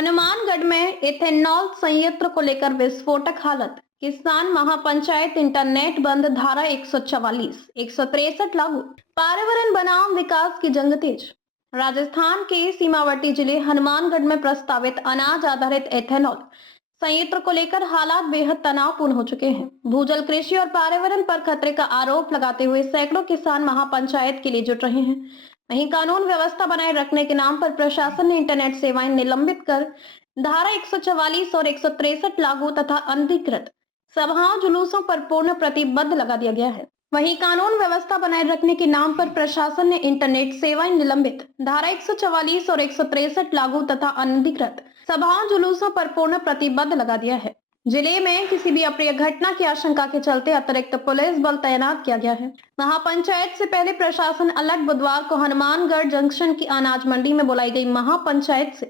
हनुमानगढ़ में एथेनॉल संयंत्र को लेकर विस्फोटक हालत। किसान महापंचायत इंटरनेट बंद, धारा 144, 163 लागू। पर्यावरण बनाम विकास की जंग तेज। राजस्थान के सीमावर्ती जिले हनुमानगढ़ में प्रस्तावित अनाज आधारित एथेनॉल संयंत्र को लेकर हालात बेहद तनावपूर्ण हो चुके हैं। भूजल कृषि और पर्यावरण पर खतरे का आरोप लगाते हुए सैकड़ों किसान महापंचायत के लिए जुट रहे हैं। वहीं कानून व्यवस्था बनाए रखने के नाम पर प्रशासन ने इंटरनेट सेवाएं निलंबित कर धारा 144 और 163 लागू तथा अनधिकृत सभाओं जुलूसों पर पूर्ण प्रतिबंध लगा दिया गया है। वहीं कानून व्यवस्था बनाए रखने के नाम पर प्रशासन ने इंटरनेट सेवाएं निलंबित, धारा 144 और 163 लागू तथा अनधिकृत सभाओं जुलूसों पर पूर्ण प्रतिबंध लगा दिया है। जिले में किसी भी अप्रिय घटना की आशंका के चलते अतिरिक्त पुलिस बल तैनात किया गया है। महापंचायत से पहले प्रशासन अलर्ट। बुधवार को हनुमानगढ़ जंक्शन की अनाज मंडी में बुलाई गई महापंचायत से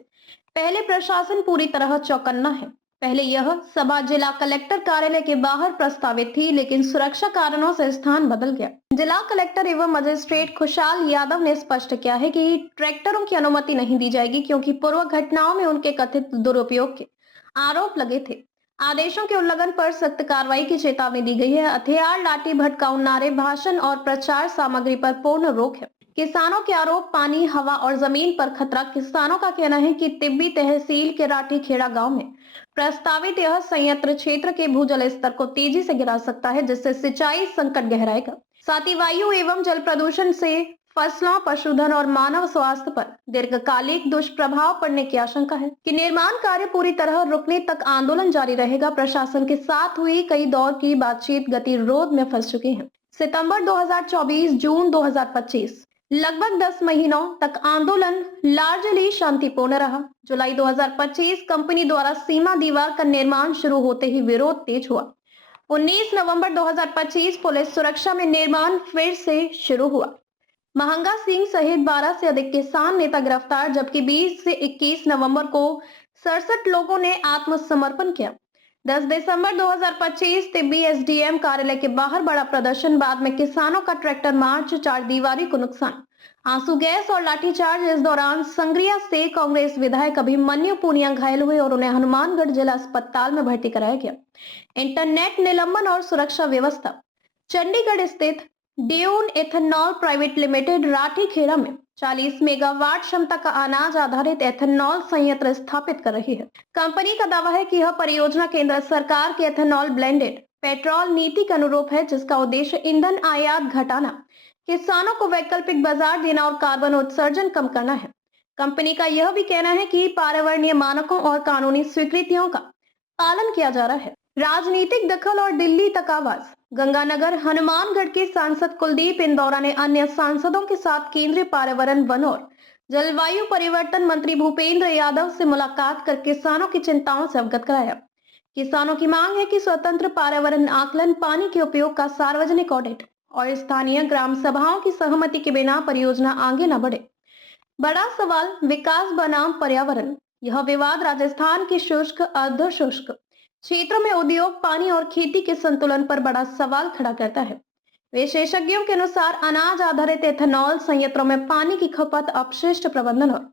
पहले प्रशासन पूरी तरह चौकन्ना है। पहले यह सभा जिला कलेक्टर कार्यालय के बाहर प्रस्तावित थी, लेकिन सुरक्षा कारणों से स्थान बदल गया। जिला कलेक्टर एवं मजिस्ट्रेट खुशहाल यादव ने स्पष्ट किया है कि ट्रैक्टरों की अनुमति नहीं दी जाएगी, क्योंकि पूर्व घटनाओं में उनके कथित दुरुपयोग के आरोप लगे थे। आदेशों के उल्लंघन पर सख्त कार्रवाई की चेतावनी दी गई है। हथियार, लाठी, भड़काऊ नारे, भाषण और प्रचार सामग्री पर पूर्ण रोक है। किसानों के आरोप, पानी, हवा और जमीन पर खतरा। किसानों का कहना है कि तिब्बी तहसील के राठी खेड़ा गांव में प्रस्तावित यह संयंत्र क्षेत्र के भूजल स्तर को तेजी से गिरा सकता है, जिससे सिंचाई संकट गहराएगा। साथ ही वायु एवं जल प्रदूषण से फसलों, पशुधन और मानव स्वास्थ्य पर दीर्घकालिक दुष्प्रभाव पड़ने की आशंका है। कि निर्माण कार्य पूरी तरह रुकने तक आंदोलन जारी रहेगा। प्रशासन के साथ हुई कई दौर की बातचीत गतिरोध में फंस चुकी है। सितंबर 2024, जून 2025, लगभग 10 महीनों तक आंदोलन लार्जली शांतिपूर्ण रहा। जुलाई 2025 कंपनी द्वारा सीमा दीवार का निर्माण शुरू होते ही विरोध तेज हुआ। 19 नवंबर 2025 पुलिस सुरक्षा में निर्माण फिर से शुरू हुआ। महंगा सिंह सहित 12 से अधिक किसान नेता गिरफ्तार, जबकि 20 से 21 नवंबर को 67 लोगों ने आत्मसमर्पण किया। 10 दिसंबर 2025 तिब्बी एसडीएम कार्यालय के बाहर बड़ा प्रदर्शन, बाद में किसानों का ट्रैक्टर मार्च, चार दीवारी को नुकसान, आंसू गैस और लाठीचार्ज। इस दौरान संग्रिया से कांग्रेस विधायक अभिमन्यु पुनिया घायल हुए और उन्हें हनुमानगढ़ जिला अस्पताल में भर्ती कराया गया। इंटरनेट निलंबन और सुरक्षा व्यवस्था। चंडीगढ़ स्थित Dune ethanol private limited Rathi Kheda में 40 मेगावाट क्षमता का अनाज आधारित एथेनॉल संयंत्र स्थापित कर रही है। कंपनी का दावा है कि यह परियोजना केंद्र सरकार की एथेनॉल ब्लेंडेड पेट्रोल नीति के अनुरूप है, जिसका उद्देश्य ईंधन आयात घटाना, किसानों को वैकल्पिक बाजार देना और कार्बन उत्सर्जन कम करना है। कंपनी का यह भी कहना है कि पर्यावरणीय मानकों और कानूनी स्वीकृतियों का पालन किया जा रहा है। राजनीतिक दखल और दिल्ली तक आवाज। गंगानगर हनुमानगढ़ के सांसद कुलदीप इंदौरा ने अन्य सांसदों के साथ केंद्रीय पर्यावरण, वन और जलवायु परिवर्तन मंत्री भूपेंद्र यादव से मुलाकात कर किसानों की चिंताओं से अवगत कराया। किसानों की मांग है कि स्वतंत्र पर्यावरण आकलन, पानी के उपयोग का सार्वजनिक ऑडिट और स्थानीय ग्राम सभाओं की सहमति के बिना परियोजना आगे न बढ़े। बड़ा सवाल, विकास बनाम पर्यावरण। यह विवाद राजस्थान की शुष्क, अर्ध शुष्क क्षेत्र में उद्योग, पानी और खेती के संतुलन पर बड़ा सवाल खड़ा करता है। विशेषज्ञों के अनुसार अनाज आधारित एथेनॉल संयंत्रों में पानी की खपत, अपशिष्ट प्रबंधन और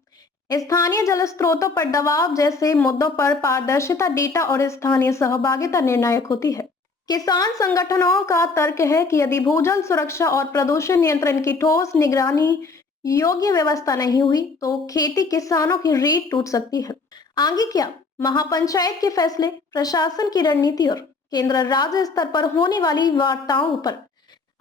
स्थानीय जल स्रोतों पर दबाव जैसे मुद्दों पर पारदर्शिता, डेटा और स्थानीय सहभागिता निर्णायक होती है। किसान संगठनों का तर्क है कि यदि भूजल सुरक्षा और प्रदूषण नियंत्रण की ठोस निगरानी योग्य व्यवस्था नहीं हुई तो खेती किसानों की रीढ़ टूट सकती है। आगे क्या? महापंचायत के फैसले, प्रशासन की रणनीति और केंद्र राज्य स्तर पर होने वाली वार्ताओं पर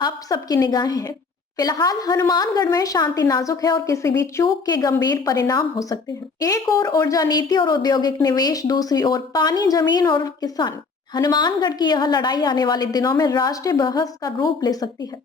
अब सबकी निगाहें हैं। फिलहाल हनुमानगढ़ में शांति नाजुक है और किसी भी चूक के गंभीर परिणाम हो सकते हैं। एक और ऊर्जा नीति और औद्योगिक निवेश, दूसरी ओर पानी, जमीन और किसान। हनुमानगढ़ की यह लड़ाई आने वाले दिनों में राष्ट्रीय बहस का रूप ले सकती है।